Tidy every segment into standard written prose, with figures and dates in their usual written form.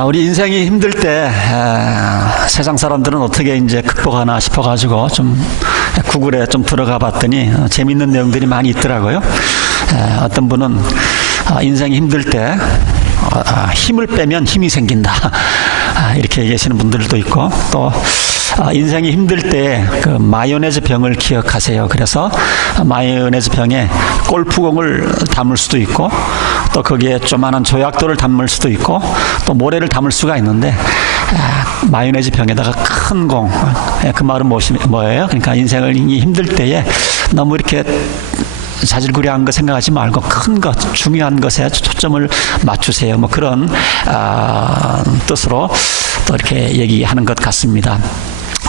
우리 인생이 힘들 때 세상 사람들은 어떻게 이제 극복하나 싶어가지고 좀 구글에 좀 들어가 봤더니 재밌는 내용들이 많이 있더라고요. 어떤 분은 인생이 힘들 때 힘을 빼면 힘이 생긴다, 이렇게 얘기하시는 분들도 있고, 또 인생이 힘들 때 그 마요네즈 병을 기억하세요. 그래서 마요네즈 병에 골프공을 담을 수도 있고, 또 거기에 조그마한 조약돌을 담을 수도 있고, 또 모래를 담을 수가 있는데, 마요네즈 병에다가 큰 공, 그 말은 뭐예요? 그러니까 인생이 힘들 때에 너무 이렇게 자질구레한 거 생각하지 말고 큰 것, 중요한 것에 초점을 맞추세요. 뭐 그런 뜻으로 또 이렇게 얘기하는 것 같습니다.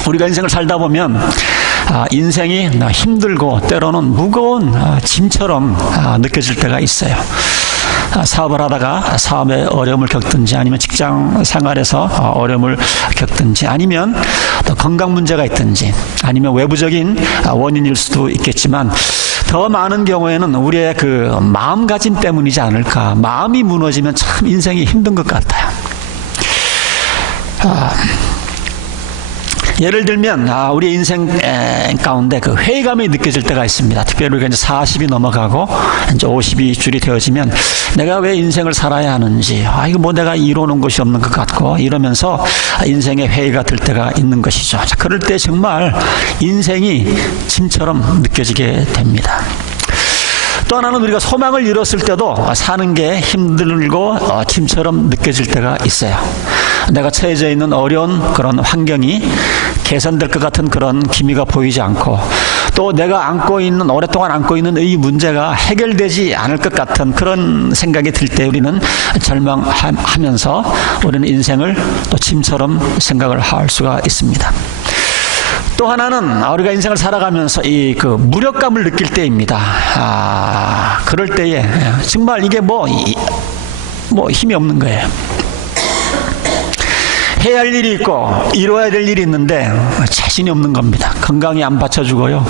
우리가 인생을 살다 보면 인생이 힘들고 때로는 무거운 짐처럼 느껴질 때가 있어요. 사업을 하다가 사업에 어려움을 겪든지, 아니면 직장 생활에서 어려움을 겪든지, 아니면 또 건강 문제가 있든지, 아니면 외부적인 원인일 수도 있겠지만, 더 많은 경우에는 우리의 그 마음가짐 때문이지 않을까. 마음이 무너지면 참 인생이 힘든 것 같아요. 예를 들면 우리 인생 가운데 그 회의감이 느껴질 때가 있습니다. 특별히 우리가 이제 40이 넘어가고 이제 50이 줄이 되어지면 내가 왜 인생을 살아야 하는지, 이거 뭐 내가 이루는 것이 없는 것 같고, 이러면서 인생의 회의가 들 때가 있는 것이죠. 자, 그럴 때 정말 인생이 짐처럼 느껴지게 됩니다. 또 하나는 우리가 소망을 잃었을 때도 사는 게 힘들고 짐처럼 느껴질 때가 있어요. 내가 처해져 있는 어려운 그런 환경이 개선될 것 같은 그런 기미가 보이지 않고, 또 내가 오랫동안 안고 있는 이 문제가 해결되지 않을 것 같은 그런 생각이 들 때 우리는 절망하면서 우리는 인생을 또 짐처럼 생각을 할 수가 있습니다. 또 하나는 우리가 인생을 살아가면서 그 무력감을 느낄 때입니다. 그럴 때에 정말 이게 뭐 힘이 없는 거예요. 해야 할 일이 있고 이루어야 될 일이 있는데 자신이 없는 겁니다. 건강이 안 받쳐주고요,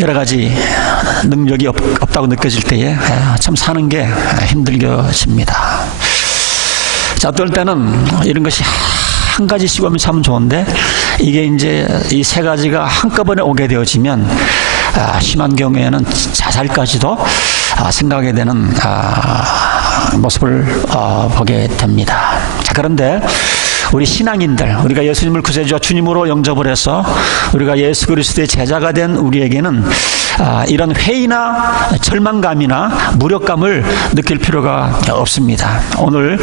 여러 가지 능력이 없다고 느껴질 때에 참 사는 게 힘들어집니다. 자, 어떨 때는 이런 것이 한 가지씩 오면 참 좋은데, 이게 이제 이 세 가지가 한꺼번에 오게 되어지면 심한 경우에는 자살까지도 생각하게 되는 모습을 보게 됩니다. 자, 그런데 우리 신앙인들, 우리가 예수님을 구세주와 주님으로 영접을 해서 우리가 예수 그리스도의 제자가 된 우리에게는 이런 회의나 절망감이나 무력감을 느낄 필요가 없습니다. 오늘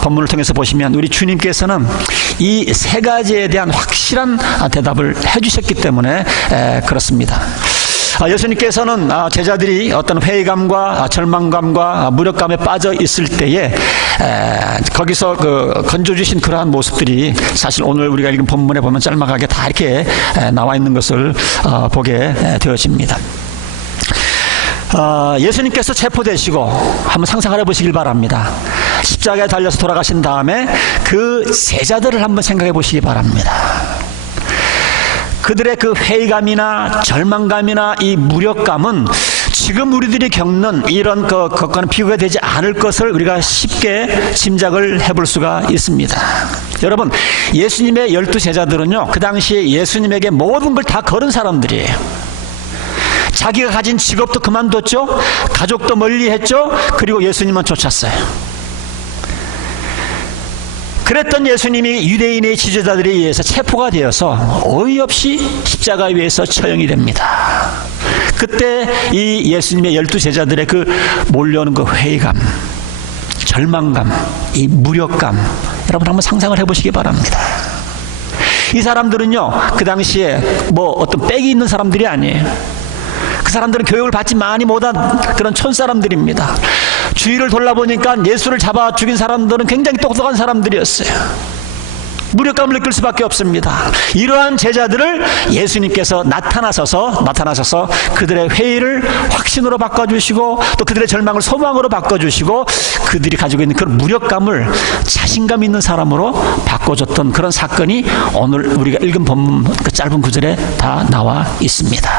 본문을 통해서 보시면 우리 주님께서는 이 세 가지에 대한 확실한 대답을 해주셨기 때문에 그렇습니다. 예수님께서는 제자들이 어떤 회의감과 절망감과 무력감에 빠져 있을 때에 거기서 건져주신 그러한 모습들이 사실 오늘 우리가 읽은 본문에 보면 짤막하게 다 이렇게 나와 있는 것을 보게 되어집니다. 예수님께서 체포되시고 한번 상상을 해보시길 바랍니다. 십자가에 달려서 돌아가신 다음에 그 제자들을 한번 생각해 보시기 바랍니다. 그들의 그 회의감이나 절망감이나 이 무력감은 지금 우리들이 겪는 이런 것과는 비교가 되지 않을 것을 우리가 쉽게 짐작을 해볼 수가 있습니다. 여러분, 예수님의 12제자들은요, 그 당시에 예수님에게 모든 걸 다 걸은 사람들이에요. 자기가 가진 직업도 그만뒀죠, 가족도 멀리했죠, 그리고 예수님은 쫓았어요. 그랬던 예수님이 유대인의 지도자들에 의해서 체포가 되어서 어이없이 십자가 위에서 처형이 됩니다. 그때 이 예수님의 12제자들의 그 몰려오는 그 회의감, 절망감, 이 무력감, 여러분 한번 상상을 해보시기 바랍니다. 이 사람들은요, 그 당시에 어떤 빽이 있는 사람들이 아니에요. 그 사람들은 교육을 받지 많이 못한 그런 촌사람들입니다. 주위를 돌아보니까 예수를 잡아 죽인 사람들은 굉장히 똑똑한 사람들이었어요. 무력감을 느낄 수밖에 없습니다. 이러한 제자들을 예수님께서 나타나셔서 그들의 회의를 확신으로 바꿔주시고, 또 그들의 절망을 소망으로 바꿔주시고, 그들이 가지고 있는 그런 무력감을 자신감 있는 사람으로 바꿔줬던 그런 사건이 오늘 우리가 읽은 본문 그 짧은 구절에 다 나와 있습니다.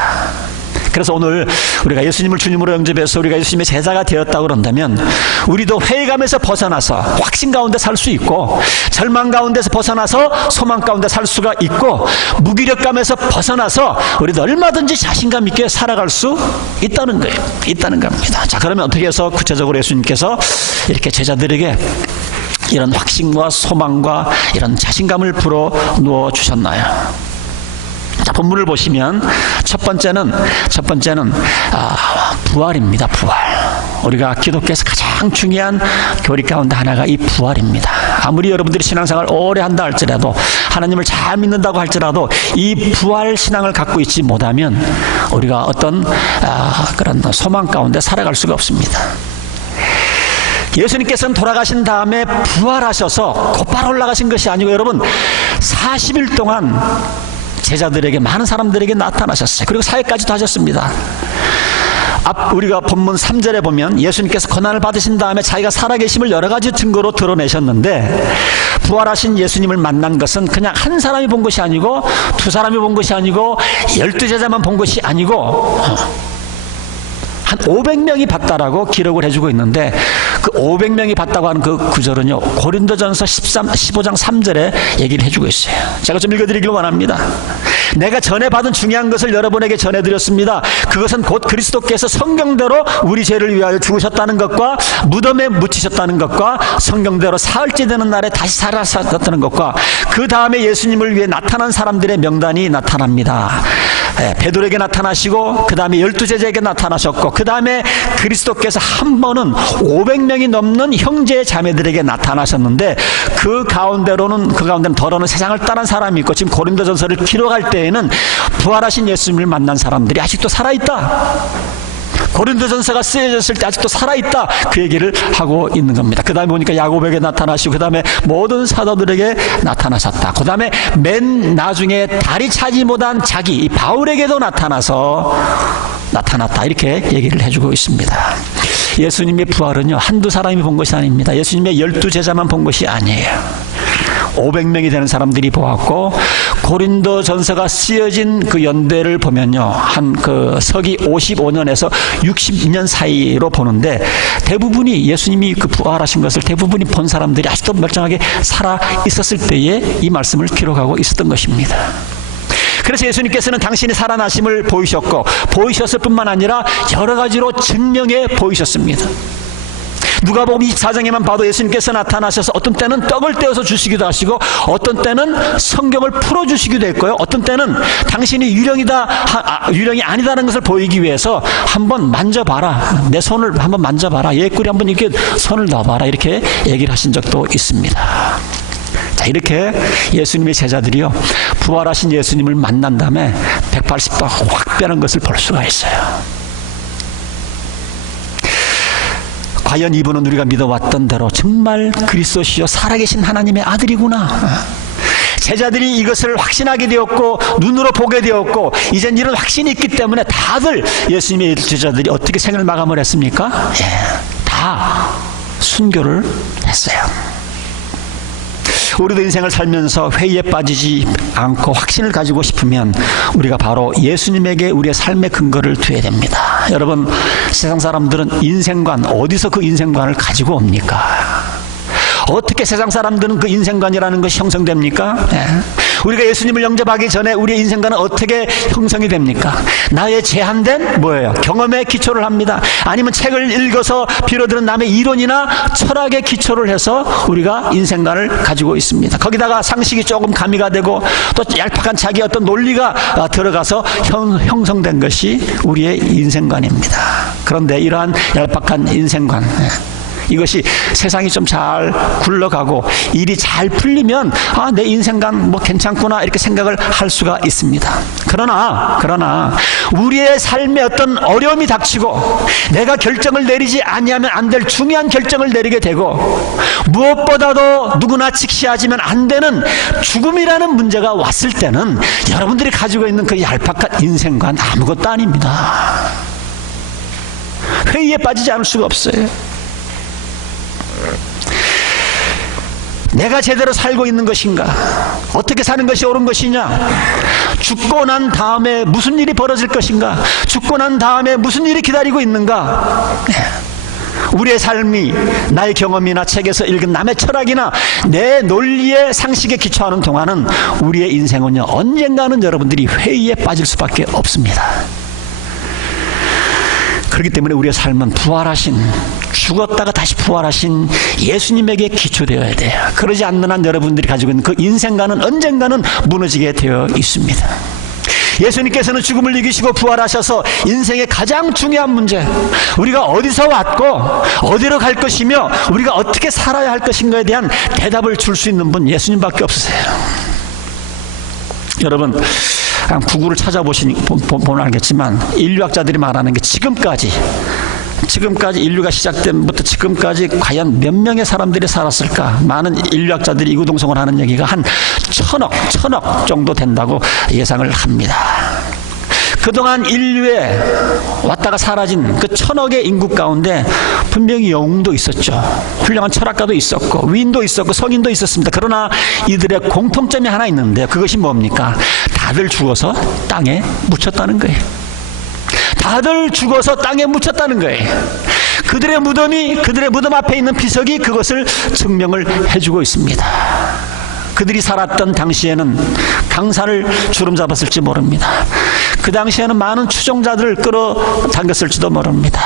그래서 오늘 우리가 예수님을 주님으로 영접해서 우리가 예수님의 제자가 되었다고 그런다면 우리도 회의감에서 벗어나서 확신 가운데 살 수 있고, 절망 가운데서 벗어나서 소망 가운데 살 수가 있고, 무기력감에서 벗어나서 우리도 얼마든지 자신감 있게 살아갈 수 있다는 거예요. 있다는 겁니다. 자, 그러면 어떻게 해서 구체적으로 예수님께서 이렇게 제자들에게 이런 확신과 소망과 이런 자신감을 불어 넣어 주셨나요? 자, 본문을 보시면 첫 번째는 부활입니다. 부활. 우리가 기독교에서 가장 중요한 교리 가운데 하나가 이 부활입니다. 아무리 여러분들이 신앙생활 오래 한다 할지라도, 하나님을 잘 믿는다고 할지라도 이 부활 신앙을 갖고 있지 못하면 우리가 어떤 그런 소망 가운데 살아갈 수가 없습니다. 예수님께서는 돌아가신 다음에 부활하셔서 곧바로 올라가신 것이 아니고, 여러분 40일 동안 제자들에게, 많은 사람들에게 나타나셨어요. 그리고 사회까지도 하셨습니다. 우리가 본문 3절에 보면 예수님께서 고난을 받으신 다음에 자기가 살아계심을 여러 가지 증거로 드러내셨는데, 부활하신 예수님을 만난 것은 그냥 한 사람이 본 것이 아니고, 두 사람이 본 것이 아니고, 12제자만 본 것이 아니고 한 500명이 봤다라고 기록을 해주고 있는데, 그 500명이 봤다고 하는 그 구절은요, 고린도전서 15장 3절에 얘기를 해주고 있어요. 제가 좀 읽어드리길 원합니다. 내가 전에 받은 중요한 것을 여러분에게 전해드렸습니다. 그것은 곧 그리스도께서 성경대로 우리 죄를 위하여 죽으셨다는 것과 무덤에 묻히셨다는 것과 성경대로 사흘째 되는 날에 다시 살아나셨다는 것과, 그 다음에 예수님을 위해 나타난 사람들의 명단이 나타납니다. 베드로에게 나타나시고, 그 다음에 12제자에게 나타나셨고, 그 다음에 그리스도께서 한 번은 500명이 넘는 형제 자매들에게 나타나셨는데, 그 가운데는 더러는 세상을 떠난 사람이 있고, 지금 고린도전서를 기록할 때에는 부활하신 예수님을 만난 사람들이 아직도 살아있다, 고린도전서가 쓰여졌을 때 아직도 살아있다, 그 얘기를 하고 있는 겁니다. 그 다음에 보니까 야고보에게 나타나시고, 그 다음에 모든 사도들에게 나타나셨다. 그 다음에 맨 나중에 다리 차지 못한 이 바울에게도 나타났다, 이렇게 얘기를 해주고 있습니다. 예수님의 부활은요, 한두 사람이 본 것이 아닙니다. 예수님의 12제자만 본 것이 아니에요. 500명이 되는 사람들이 보았고, 고린도전서가 쓰여진 그 연대를 보면요, 한 그 서기 55년에서 60년 사이로 보는데, 대부분이 예수님이 그 부활하신 것을 대부분이 본 사람들이 아직도 멀쩡하게 살아 있었을 때에 이 말씀을 기록하고 있었던 것입니다. 그래서 예수님께서는 당신이 살아나심을 보이셨고, 보이셨을 뿐만 아니라 여러 가지로 증명해 보이셨습니다. 누가복음 24장에만 봐도 예수님께서 나타나셔서 어떤 때는 떡을 떼어서 주시기도 하시고, 어떤 때는 성경을 풀어주시기도 했고요, 어떤 때는 당신이 유령이 아니다라는 것을 보이기 위해서 한번 만져봐라, 내 손을 한번 만져봐라, 예꿀이 한번 이렇게 손을 넣어봐라, 이렇게 얘기를 하신 적도 있습니다. 자, 이렇게 예수님의 제자들이요, 부활하신 예수님을 만난 다음에 180도 확 변한 것을 볼 수가 있어요. 과연 이분은 우리가 믿어왔던 대로 정말 그리스도시요 살아계신 하나님의 아들이구나. 제자들이 이것을 확신하게 되었고, 눈으로 보게 되었고, 이젠 이런 확신이 있기 때문에 다들 예수님의 제자들이 어떻게 생을 마감을 했습니까? 다 순교를 했어요. 우리도 인생을 살면서 회의에 빠지지 않고 확신을 가지고 싶으면 우리가 바로 예수님에게 우리의 삶의 근거를 두어야 됩니다. 여러분, 세상 사람들은 인생관, 어디서 그 인생관을 가지고 옵니까? 어떻게 세상 사람들은 그 인생관이라는 것이 형성됩니까? 우리가 예수님을 영접하기 전에 우리의 인생관은 어떻게 형성이 됩니까? 나의 제한된 경험에 기초를 합니다. 아니면 책을 읽어서 빌어들은 남의 이론이나 철학에 기초를 해서 우리가 인생관을 가지고 있습니다. 거기다가 상식이 조금 가미가 되고, 또 얄팍한 자기 어떤 논리가 들어가서 형성된 것이 우리의 인생관입니다. 그런데 이러한 얄팍한 인생관, 이것이 세상이 좀 잘 굴러가고 일이 잘 풀리면 내 인생관 괜찮구나, 이렇게 생각을 할 수가 있습니다. 그러나 우리의 삶에 어떤 어려움이 닥치고 내가 결정을 내리지 아니하면 안 될 중요한 결정을 내리게 되고, 무엇보다도 누구나 직시하지면 안 되는 죽음이라는 문제가 왔을 때는 여러분들이 가지고 있는 그 얄팍한 인생관 아무것도 아닙니다. 회의에 빠지지 않을 수가 없어요. 내가 제대로 살고 있는 것인가? 어떻게 사는 것이 옳은 것이냐? 죽고 난 다음에 무슨 일이 벌어질 것인가? 죽고 난 다음에 무슨 일이 기다리고 있는가? 우리의 삶이 나의 경험이나 책에서 읽은 남의 철학이나 내 논리의 상식에 기초하는 동안은 우리의 인생은요, 언젠가는 여러분들이 회의에 빠질 수밖에 없습니다. 그렇기 때문에 우리의 삶은 부활하신, 죽었다가 다시 부활하신 예수님에게 기초되어야 돼요. 그러지 않는 한 여러분들이 가지고 있는 그 인생관은 언젠가는 무너지게 되어 있습니다. 예수님께서는 죽음을 이기시고 부활하셔서 인생의 가장 중요한 문제, 우리가 어디서 왔고 어디로 갈 것이며 우리가 어떻게 살아야 할 것인가에 대한 대답을 줄 수 있는 분 예수님밖에 없으세요. 여러분, 구글을 찾아보면 알겠지만 인류학자들이 말하는 게 지금까지 인류가 시작된부터 지금까지 과연 몇 명의 사람들이 살았을까? 많은 인류학자들이 이구동성을 하는 얘기가 한 천억 정도 된다고 예상을 합니다. 그동안 인류에 왔다가 사라진 그 천억의 인구 가운데 분명히 영웅도 있었죠. 훌륭한 철학가도 있었고 위인도 있었고 성인도 있었습니다. 그러나 이들의 공통점이 하나 있는데 그것이 뭡니까? 다들 죽어서 땅에 묻혔다는 거예요. 다들 죽어서 땅에 묻혔다는 거예요. 그들의 무덤 앞에 있는 비석이 그것을 증명을 해주고 있습니다. 그들이 살았던 당시에는 강산을 주름잡았을지 모릅니다. 그 당시에는 많은 추종자들을 끌어당겼을지도 모릅니다.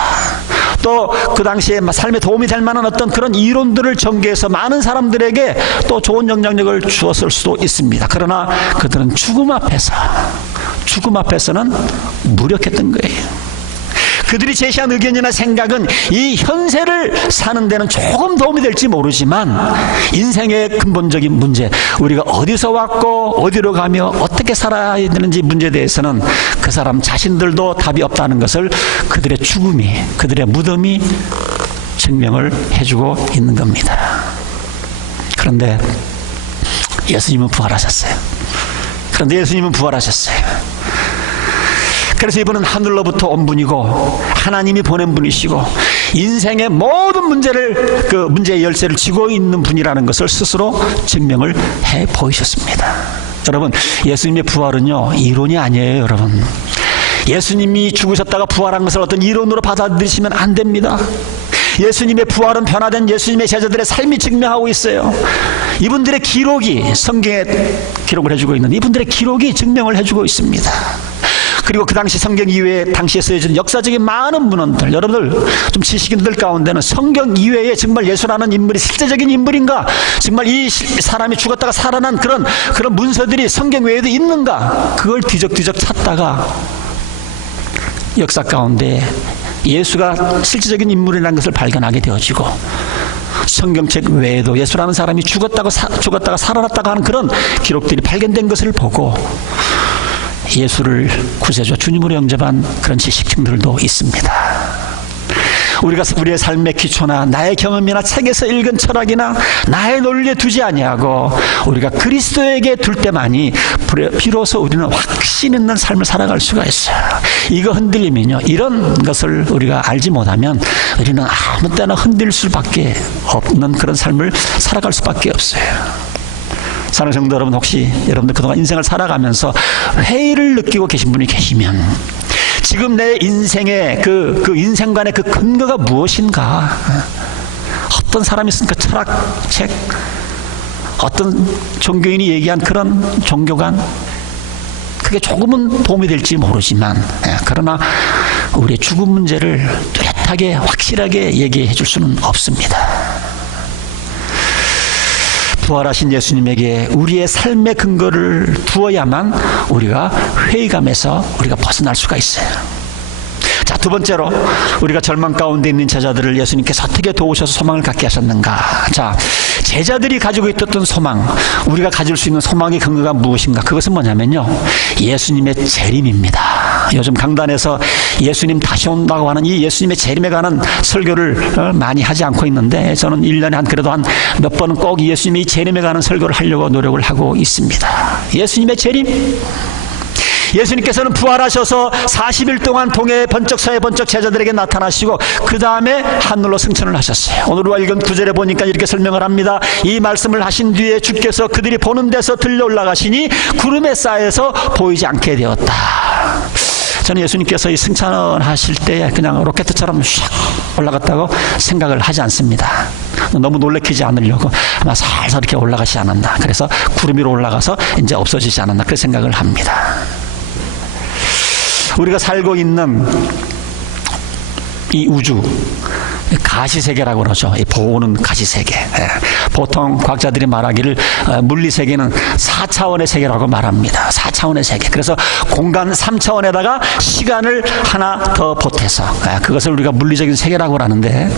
또 그 당시에 삶에 도움이 될 만한 어떤 그런 이론들을 전개해서 많은 사람들에게 또 좋은 영향력을 주었을 수도 있습니다. 그러나 그들은 죽음 앞에서는 무력했던 거예요. 그들이 제시한 의견이나 생각은 이 현세를 사는 데는 조금 도움이 될지 모르지만 인생의 근본적인 문제, 우리가 어디서 왔고 어디로 가며 어떻게 살아야 되는지 문제에 대해서는 그 사람 자신들도 답이 없다는 것을 그들의 죽음이, 그들의 무덤이 증명을 해주고 있는 겁니다. 그런데 예수님은 부활하셨어요. 그래서 이분은 하늘로부터 온 분이고 하나님이 보낸 분이시고 인생의 모든 문제의 열쇠를 쥐고 있는 분이라는 것을 스스로 증명을 해 보이셨습니다. 여러분, 예수님의 부활은요, 이론이 아니에요. 여러분, 예수님이 죽으셨다가 부활한 것을 어떤 이론으로 받아들이시면 안 됩니다. 예수님의 부활은 변화된 예수님의 제자들의 삶이 증명하고 있어요. 이분들의 기록이, 성경에 기록을 해주고 있는 이분들의 기록이 증명을 해주고 있습니다. 그리고 그 당시 성경 이외에 당시에 쓰여진 역사적인 많은 문헌들, 여러분들 좀 지식인들 가운데는 성경 이외에 정말 예수라는 인물이 실제적인 인물인가, 정말 이 사람이 죽었다가 살아난 그런 문서들이 성경 외에도 있는가, 그걸 뒤적뒤적 찾다가 역사 가운데 예수가 실제적인 인물이라는 것을 발견하게 되어지고 성경책 외에도 예수라는 사람이 죽었다가 살아났다가 하는 그런 기록들이 발견된 것을 보고 예수를 구세주 주님으로 영접한 그런 지식층들도 있습니다. 우리가 우리의 삶의 기초나 나의 경험이나 책에서 읽은 철학이나 나의 논리에 두지 아니하고 우리가 그리스도에게 둘 때만이 비로소 우리는 확신 있는 삶을 살아갈 수가 있어요. 이거 흔들리면요, 이런 것을 우리가 알지 못하면 우리는 아무 때나 흔들릴 수밖에 없는 그런 삶을 살아갈 수밖에 없어요. 사랑하는 성도 여러분, 혹시 여러분들 그동안 인생을 살아가면서 회의를 느끼고 계신 분이 계시면 지금 내 인생의 그 인생관의 그 근거가 무엇인가? 어떤 사람이 쓴 그 철학책, 어떤 종교인이 얘기한 그런 종교관, 그게 조금은 도움이 될지 모르지만 그러나 우리의 죽음 문제를 뚜렷하게 확실하게 얘기해 줄 수는 없습니다. 부활하신 예수님에게 우리의 삶의 근거를 두어야만 우리가 회의감에서 우리가 벗어날 수가 있어요. 자, 두 번째로 우리가 절망 가운데 있는 제자들을 예수님께서 어떻게 도우셔서 소망을 갖게 하셨는가. 자, 제자들이 가지고 있었던 소망, 우리가 가질 수 있는 소망의 근거가 무엇인가. 그것은 뭐냐면요, 예수님의 재림입니다. 요즘 강단에서 예수님 다시 온다고 하는 이 예수님의 재림에 관한 설교를 많이 하지 않고 있는데 저는 1년에 그래도 한 몇 번은 꼭 예수님의 재림에 관한 설교를 하려고 노력을 하고 있습니다. 예수님의 재림, 예수님께서는 부활하셔서 40일 동안 동해 번쩍 서해 번쩍 제자들에게 나타나시고 그 다음에 하늘로 승천을 하셨어요. 오늘 우리가 읽은 9절에 보니까 이렇게 설명을 합니다. 이 말씀을 하신 뒤에 주께서 그들이 보는 데서 들려 올라가시니 구름에 쌓여서 보이지 않게 되었다. 저는 예수님께서 이 승천하실 때 그냥 로켓처럼 샥 올라갔다고 생각을 하지 않습니다. 너무 놀래키지 않으려고 아마 살살 이렇게 올라가지 않았나. 그래서 구름 위로 올라가서 이제 없어지지 않았나. 그런 생각을 합니다. 우리가 살고 있는 이 우주, 가시세계라고 그러죠. 보는 가시세계. 보통 과학자들이 말하기를 물리세계는 4차원의 세계라고 말합니다. 4차원의 세계. 그래서 공간 3차원에다가 시간을 하나 더 보태서 그것을 우리가 물리적인 세계라고 하는데,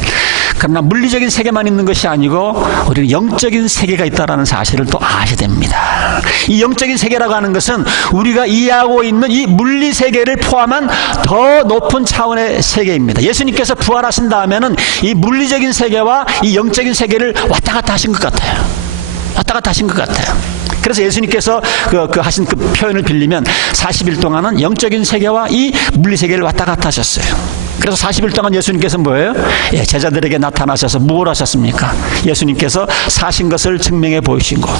그러나 물리적인 세계만 있는 것이 아니고 우리는 영적인 세계가 있다는 사실을 또 아셔야 됩니다. 이 영적인 세계라고 하는 것은 우리가 이해하고 있는 이 물리세계를 포함한 더 높은 차원의 세계입니다. 예수님께서 부활하신 다음에는 이 물리적인 세계와 이 영적인 세계를 왔다 갔다 하신 것 같아요. 왔다 갔다 하신 것 같아요. 그래서 예수님께서 하신 그 표현을 빌리면 40일 동안은 영적인 세계와 이 물리세계를 왔다 갔다 하셨어요. 그래서 40일 동안 예수님께서 뭐예요? 제자들에게 나타나셔서 무엇을 하셨습니까? 예수님께서 사신 것을 증명해 보이신 거.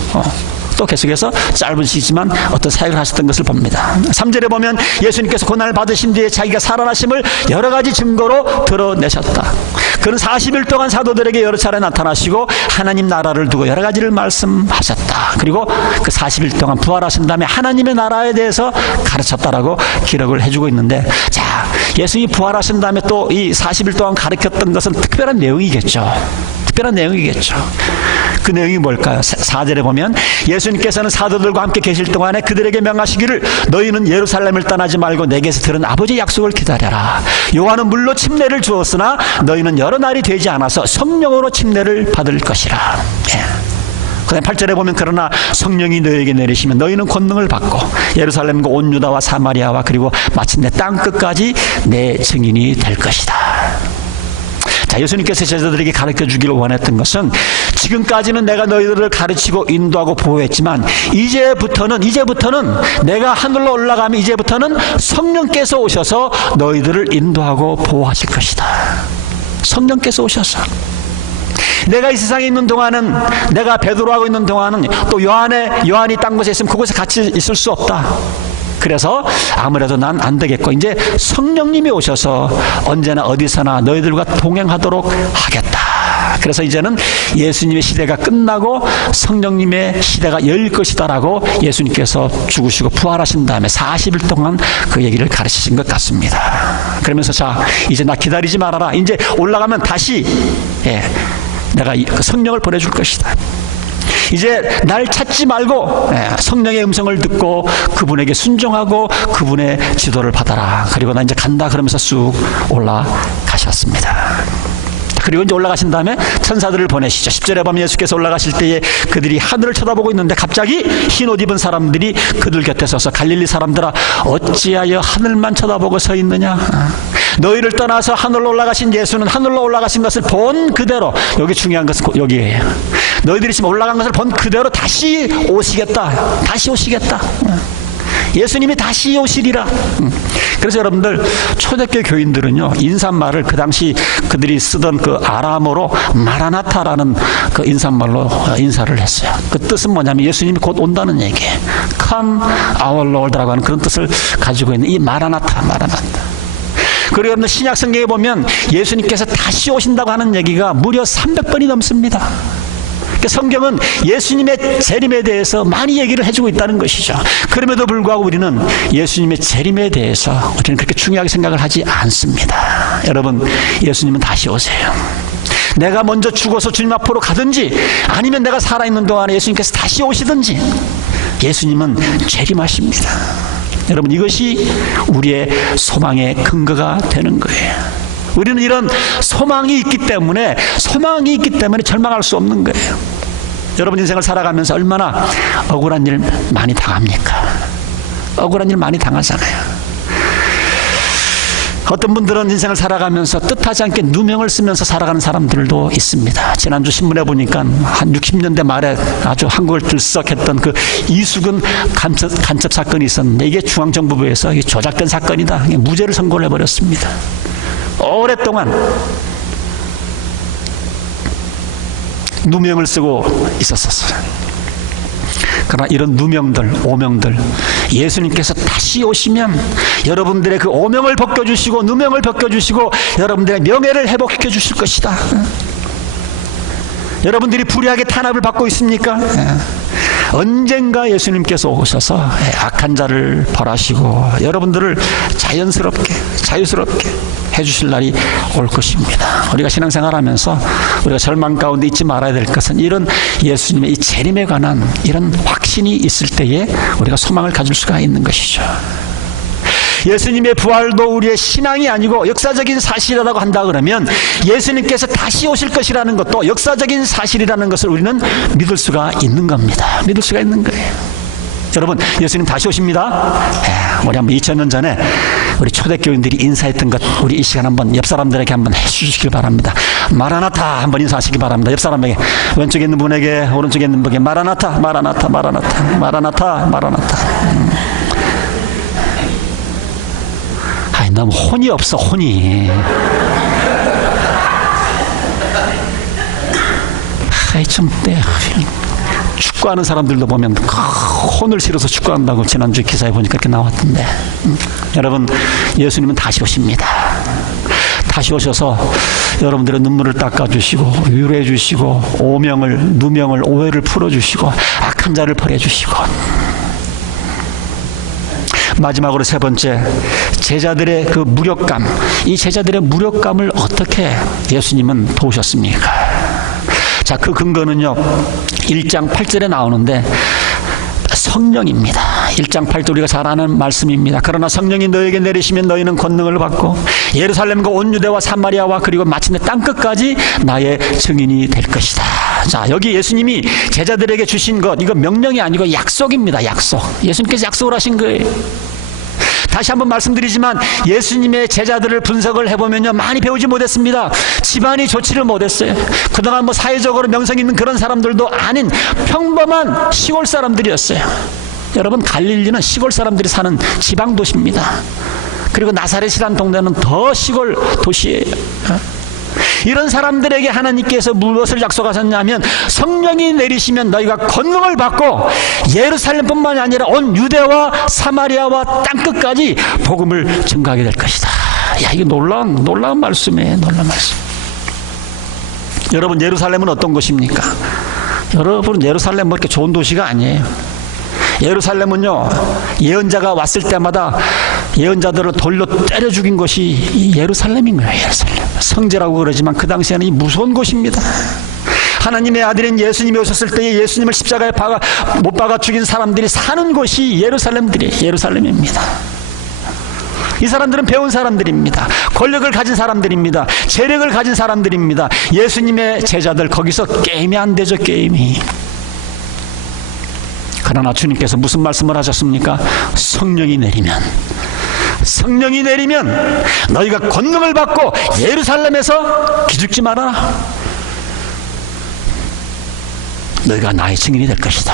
또 계속해서 짧은 시지만 어떤 사역을 하셨던 것을 봅니다. 3절에 보면 예수님께서 고난을 받으신 뒤에 자기가 살아나심을 여러 가지 증거로 드러내셨다. 그는 40일 동안 사도들에게 여러 차례 나타나시고 하나님 나라를 두고 여러 가지를 말씀하셨다. 그리고 그 40일 동안 부활하신 다음에 하나님의 나라에 대해서 가르쳤다라고 기록을 해주고 있는데, 자, 예수님이 부활하신 다음에 또 이 40일 동안 가르쳤던 것은 특별한 내용이겠죠. 특별한 내용이겠죠. 그 내용이 뭘까요? 4절에 보면 예수님께서는 사도들과 함께 계실 동안에 그들에게 명하시기를 너희는 예루살렘을 떠나지 말고 내게서 들은 아버지의 약속을 기다려라. 요한은 물로 침례를 주었으나 너희는 여러 날이 되지 않아서 성령으로 침례를 받을 것이라. 그 다음 8절에 보면 그러나 성령이 너희에게 내리시면 너희는 권능을 받고 예루살렘과 온 유다와 사마리아와 그리고 마침내 땅끝까지 내 증인이 될 것이다. 자, 예수님께서 제자들에게 가르쳐 주기를 원했던 것은 지금까지는 내가 너희들을 가르치고 인도하고 보호했지만 이제부터는 내가 하늘로 올라가면 이제부터는 성령께서 오셔서 너희들을 인도하고 보호하실 것이다. 성령께서 오셔서. 내가 이 세상에 있는 동안은, 내가 베드로하고 있는 동안은 또 요한이 딴 곳에 있으면 그곳에 같이 있을 수 없다. 그래서 아무래도 난 안 되겠고 이제 성령님이 오셔서 언제나 어디서나 너희들과 동행하도록 하겠다. 그래서 이제는 예수님의 시대가 끝나고 성령님의 시대가 열릴 것이다라고 예수님께서 죽으시고 부활하신 다음에 40일 동안 그 얘기를 가르치신 것 같습니다. 그러면서 자, 이제 나 기다리지 말아라. 이제 올라가면 다시 내가 그 성령을 보내줄 것이다. 이제 날 찾지 말고 성령의 음성을 듣고 그분에게 순종하고 그분의 지도를 받아라. 그리고 나 이제 간다 그러면서 쑥 올라가셨습니다. 그리고 이제 올라가신 다음에 천사들을 보내시죠. 10절에 보면 예수께서 올라가실 때에 그들이 하늘을 쳐다보고 있는데 갑자기 흰 옷 입은 사람들이 그들 곁에 서서 갈릴리 사람들아 어찌하여 하늘만 쳐다보고 서 있느냐. 너희를 떠나서 하늘로 올라가신 예수는 하늘로 올라가신 것을 본 그대로, 여기 중요한 것은 여기에요. 너희들이 지금 올라간 것을 본 그대로 다시 오시겠다. 다시 오시겠다. 예수님이 다시 오시리라. 그래서 여러분들 초대교회 교인들은요, 인사말을 그 당시 그들이 쓰던 그 아람어로 마라나타라는 그 인사말로 인사를 했어요. 그 뜻은 뭐냐면 예수님이 곧 온다는 얘기예요. Come our Lord라고 하는 그런 뜻을 가지고 있는 이 마라나타. 그리고 여러분들 신약 성경에 보면 예수님께서 다시 오신다고 하는 얘기가 무려 300번이 넘습니다. 성경은 예수님의 재림에 대해서 많이 얘기를 해주고 있다는 것이죠. 그럼에도 불구하고 우리는 예수님의 재림에 대해서 우리는 그렇게 중요하게 생각을 하지 않습니다. 여러분, 예수님은 다시 오세요. 내가 먼저 죽어서 주님 앞으로 가든지 아니면 내가 살아있는 동안에 예수님께서 다시 오시든지 예수님은 재림하십니다. 여러분, 이것이 우리의 소망의 근거가 되는 거예요. 우리는 이런 소망이 있기 때문에 절망할 수 없는 거예요. 여러분 인생을 살아가면서 얼마나 억울한 일 많이 당합니까? 억울한 일 많이 당하잖아요. 어떤 분들은 인생을 살아가면서 뜻하지 않게 누명을 쓰면서 살아가는 사람들도 있습니다. 지난주 신문에 보니까 한 60년대 말에 아주 한국을 들썩했던 그 이수근 간첩 사건이 있었는데, 이게 중앙정보부에서 조작된 사건이다, 무죄를 선고를 해버렸습니다. 오랫동안 누명을 쓰고 있었어요. 그러나 이런 누명들, 오명들, 예수님께서 다시 오시면 여러분들의 그 오명을 벗겨주시고 누명을 벗겨주시고 여러분들의 명예를 회복시켜 주실 것이다. 여러분들이 불의하게 탄압을 받고 있습니까? 언젠가 예수님께서 오셔서 악한 자를 벌하시고 여러분들을 자연스럽게, 자유스럽게 해주실 날이 올 것입니다. 우리가 신앙생활하면서 우리가 절망 가운데 잊지 말아야 될 것은 이런 예수님의 이 재림에 관한 이런 확신이 있을 때에 우리가 소망을 가질 수가 있는 것이죠. 예수님의 부활도 우리의 신앙이 아니고 역사적인 사실이라고 한다 그러면 예수님께서 다시 오실 것이라는 것도 역사적인 사실이라는 것을 우리는 믿을 수가 있는 겁니다. 믿을 수가 있는 거예요. 여러분, 예수님 다시 오십니다. 우리 한번 2000년 전에 우리 초대교인들이 인사했던 것, 우리 이 시간 한번 옆 사람들에게 한번 해주시길 바랍니다. 마라나타 한번 인사하시기 바랍니다. 옆 사람에게, 왼쪽에 있는 분에게, 오른쪽에 있는 분에게 마라나타, 마라나타, 마라나타, 마라나타, 마라나타. 너무 혼이 없어, 혼이. 축구하는 사람들도 보면 혼을 실어서 축구한다고 지난주 기사에 보니까 그렇게 나왔던데. 여러분, 예수님은 다시 오십니다. 다시 오셔서 여러분들의 눈물을 닦아주시고 위로해 주시고 오명을, 누명을, 오해를 풀어주시고 악한 자를 벌해주시고, 마지막으로 세 번째, 제자들의 그 무력감, 이 제자들의 무력감을 어떻게 예수님은 도우셨습니까? 자, 그 근거는요 1장 8절에 나오는데 성령입니다. 1장 8절 우리가 잘 아는 말씀입니다. 그러나 성령이 너에게 내리시면 너희는 권능을 받고 예루살렘과 온 유대와 사마리아와 그리고 마침내 땅끝까지 나의 증인이 될 것이다. 자, 여기 예수님이 제자들에게 주신 것, 이거 명령이 아니고 약속입니다. 약속. 예수님께서 약속을 하신 거예요. 다시 한번 말씀드리지만 예수님의 제자들을 분석을 해보면요 많이 배우지 못했습니다. 집안이 좋지를 못했어요. 그동안 뭐 사회적으로 명성 있는 그런 사람들도 아닌 평범한 시골 사람들이었어요. 여러분, 갈릴리는 시골 사람들이 사는 지방 도시입니다. 그리고 나사렛이라는 동네는 더 시골 도시예요. 이런 사람들에게 하나님께서 무엇을 약속하셨냐면 성령이 내리시면 너희가 권능을 받고 예루살렘뿐만이 아니라 온 유대와 사마리아와 땅끝까지 복음을 증거하게 될 것이다. 야, 이게 놀라운 말씀이에요. 놀라운 말씀. 여러분, 예루살렘은 어떤 곳입니까? 여러분, 예루살렘 뭐 이렇게 좋은 도시가 아니에요. 예루살렘은요 예언자가 왔을 때마다 예언자들을 돌로 때려 죽인 곳이 이 예루살렘인 거예요. 예루살렘 성제라고 그러지만 그 당시에는 이 무서운 곳입니다. 하나님의 아들인 예수님이 오셨을 때에 예수님을 십자가에 못 박아 죽인 사람들이 사는 곳이 예루살렘입니다. 이 사람들은 배운 사람들입니다. 권력을 가진 사람들입니다. 재력을 가진 사람들입니다. 예수님의 제자들 거기서 게임이 안 되죠. 게임이. 그러나 주님께서 무슨 말씀을 하셨습니까? 성령이 내리면 너희가 권능을 받고 예루살렘에서 기죽지 말아라. 너희가 나의 증인이 될 것이다.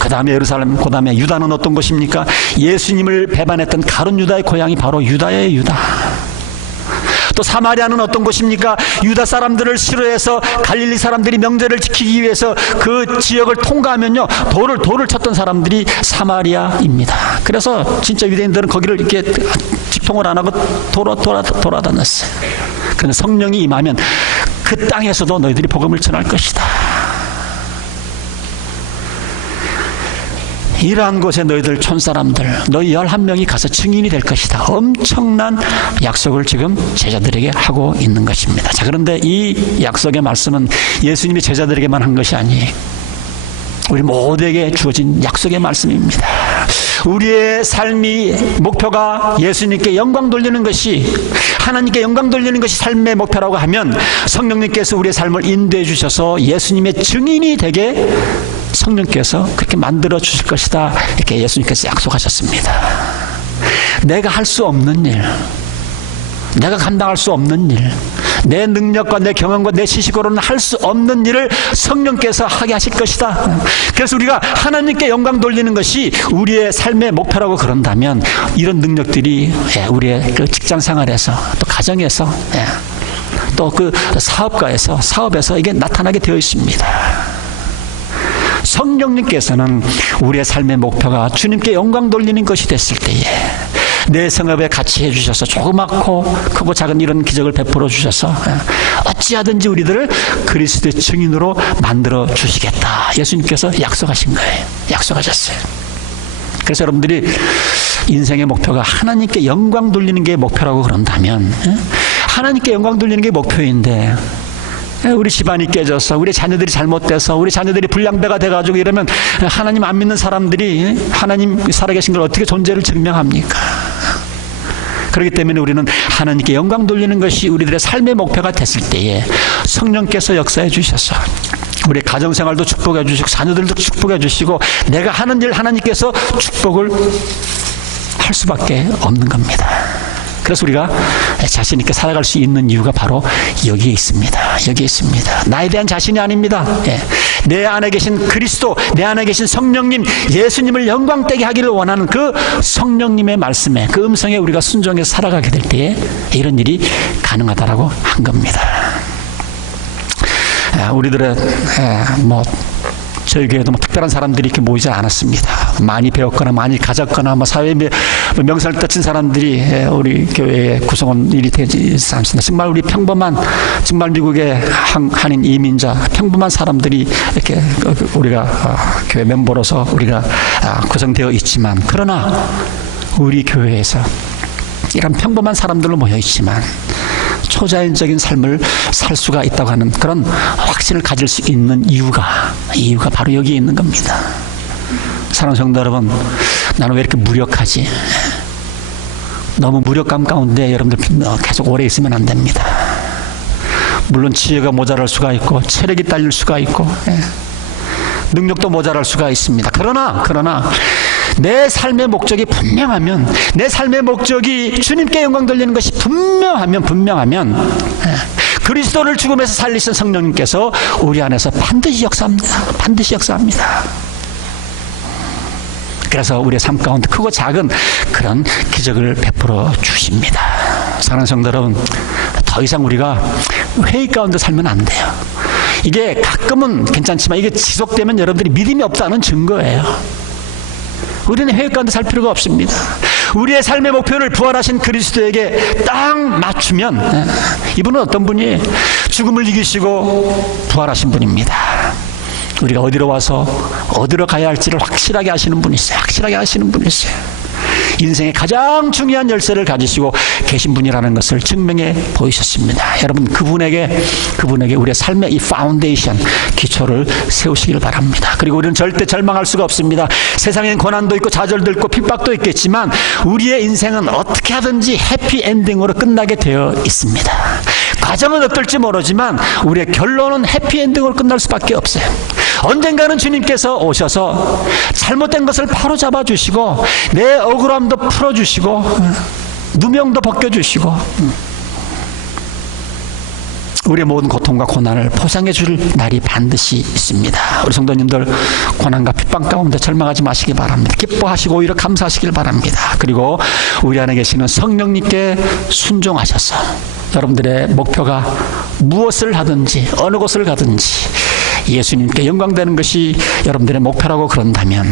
그 다음에 예루살렘, 그 다음에 유다는 어떤 곳입니까? 예수님을 배반했던 가룟 유다의 고향이 바로 유다예요. 유다. 또 사마리아는 어떤 곳입니까? 유다 사람들을 싫어해서 갈릴리 사람들이 명절을 지키기 위해서 그 지역을 통과하면요 돌을 쳤던 사람들이 사마리아입니다. 그래서 진짜 유대인들은 거기를 이렇게 직통을 안 하고 돌아다녔어요. 그런데 성령이 임하면 그 땅에서도 너희들이 복음을 전할 것이다. 이러한 곳에 너희들 촌사람들 너희 11명이 가서 증인이 될 것이다. 엄청난 약속을 지금 제자들에게 하고 있는 것입니다. 자, 그런데 이 약속의 말씀은 예수님이 제자들에게만 한 것이 아니에요. 우리 모두에게 주어진 약속의 말씀입니다. 우리의 삶이 목표가 예수님께 영광 돌리는 것이, 하나님께 영광 돌리는 것이 삶의 목표라고 하면 성령님께서 우리의 삶을 인도해 주셔서 예수님의 증인이 되게 성령께서 그렇게 만들어 주실 것이다. 이렇게 예수님께서 약속하셨습니다. 내가 할 수 없는 일, 내가 감당할 수 없는 일, 내 능력과 내 경험과 내 지식으로는 할 수 없는 일을 성령께서 하게 하실 것이다. 그래서 우리가 하나님께 영광 돌리는 것이 우리의 삶의 목표라고 그런다면 이런 능력들이 우리의 그 직장 생활에서 또 가정에서 또 그 사업에서 이게 나타나게 되어 있습니다. 성령님께서는 우리의 삶의 목표가 주님께 영광 돌리는 것이 됐을 때에 내 성업에 같이 해주셔서 조그맣고 크고 작은 이런 기적을 베풀어 주셔서 어찌하든지 우리들을 그리스도의 증인으로 만들어 주시겠다. 예수님께서 약속하신 거예요. 약속하셨어요. 그래서 여러분들이 인생의 목표가 하나님께 영광 돌리는 게 목표라고 그런다면 하나님께 영광 돌리는 게 목표인데 우리 집안이 깨져서 우리 자녀들이 잘못돼서 우리 자녀들이 불량배가 돼가지고 이러면 하나님 안 믿는 사람들이 하나님 살아계신 걸 어떻게 존재를 증명합니까? 그렇기 때문에 우리는 하나님께 영광 돌리는 것이 우리들의 삶의 목표가 됐을 때에 성령께서 역사해 주셔서 우리 가정생활도 축복해 주시고 자녀들도 축복해 주시고 내가 하는 일 하나님께서 축복을 할 수밖에 없는 겁니다. 그래서 우리가 자신 있게 살아갈 수 있는 이유가 바로 여기에 있습니다. 여기에 있습니다. 나에 대한 자신이 아닙니다. 내 안에 계신 그리스도, 내 안에 계신 성령님, 예수님을 영광되게 하기를 원하는 그 성령님의 말씀에, 그 음성에 우리가 순종해서 살아가게 될 때에 이런 일이 가능하다라고 한 겁니다. 우리들의 저희 교회도 특별한 사람들이 이렇게 모이지 않았습니다. 많이 배웠거나 많이 가졌거나 사회 명성을 떨친 사람들이 우리 교회의 구성원들이 되지 않습니다. 정말 우리 평범한, 정말 미국의 한인 이민자 평범한 사람들이 이렇게 우리가 교회 멤버로서 우리가 구성되어 있지만, 그러나 우리 교회에서 이런 평범한 사람들로 모여 있지만 초자연적인 삶을 살 수가 있다고 하는 그런 확신을 가질 수 있는 이유가 바로 여기에 있는 겁니다. 사랑하는 성도 여러분, 나는 왜 이렇게 무력하지? 너무 무력감 가운데 여러분들 계속 오래 있으면 안 됩니다. 물론 지혜가 모자랄 수가 있고 체력이 딸릴 수가 있고 능력도 모자랄 수가 있습니다. 그러나 내 삶의 목적이 분명하면, 내 삶의 목적이 주님께 영광 돌리는 것이 분명하면 그리스도를 죽음에서 살리신 성령님께서 우리 안에서 반드시 역사합니다. 그래서 우리의 삶 가운데 크고 작은 그런 기적을 베풀어 주십니다. 사랑하는 성도 여러분, 더 이상 우리가 회의 가운데 살면 안 돼요. 이게 가끔은 괜찮지만 이게 지속되면 여러분들이 믿음이 없다는 증거예요. 우리는 회의 가운데 살 필요가 없습니다. 우리의 삶의 목표를 부활하신 그리스도에게 딱 맞추면, 이분은 어떤 분이에요? 죽음을 이기시고 부활하신 분입니다. 우리가 어디로 와서 어디로 가야 할지를 확실하게 하시는 분이세요. 인생의 가장 중요한 열쇠를 가지시고 계신 분이라는 것을 증명해 보이셨습니다. 여러분, 그분에게 우리의 삶의 이 파운데이션, 기초를 세우시길 바랍니다. 그리고 우리는 절대 절망할 수가 없습니다. 세상엔 고난도 있고 좌절도 있고 핍박도 있겠지만 우리의 인생은 어떻게 하든지 해피엔딩으로 끝나게 되어 있습니다. 과정은 어떨지 모르지만 우리의 결론은 해피엔딩으로 끝날 수밖에 없어요. 언젠가는 주님께서 오셔서 잘못된 것을 바로잡아 주시고 내 억울함도 풀어주시고 누명도 벗겨주시고 우리의 모든 고통과 고난을 포상해 줄 날이 반드시 있습니다. 우리 성도님들, 고난과 핍박 가운데 절망하지 마시기 바랍니다. 기뻐하시고 오히려 감사하시길 바랍니다. 그리고 우리 안에 계시는 성령님께 순종하셔서 여러분들의 목표가 무엇을 하든지 어느 곳을 가든지 예수님께 영광되는 것이 여러분들의 목표라고 그런다면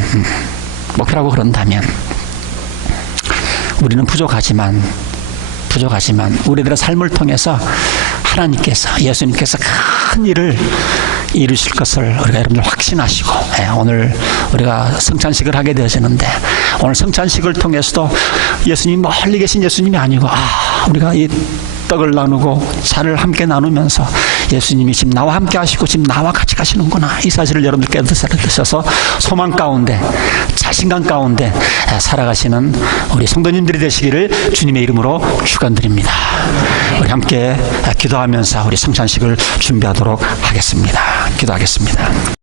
우리는 부족하지만 우리들의 삶을 통해서 하나님께서, 예수님께서 큰 일을 이루실 것을 우리가 여러분들 확신하시고, 오늘 우리가 성찬식을 하게 되어지는데 오늘 성찬식을 통해서도 예수님 멀리 계신 예수님이 아니고 우리가 이 떡을 나누고 차를 함께 나누면서 예수님이 지금 나와 함께 하시고 지금 나와 같이 가시는구나, 이 사실을 여러분들 깨닫으셔서 소망 가운데, 자신감 가운데 살아가시는 우리 성도님들이 되시기를 주님의 이름으로 축원드립니다. 우리 함께 기도하면서 우리 성찬식을 준비하도록 하겠습니다. 기도하겠습니다.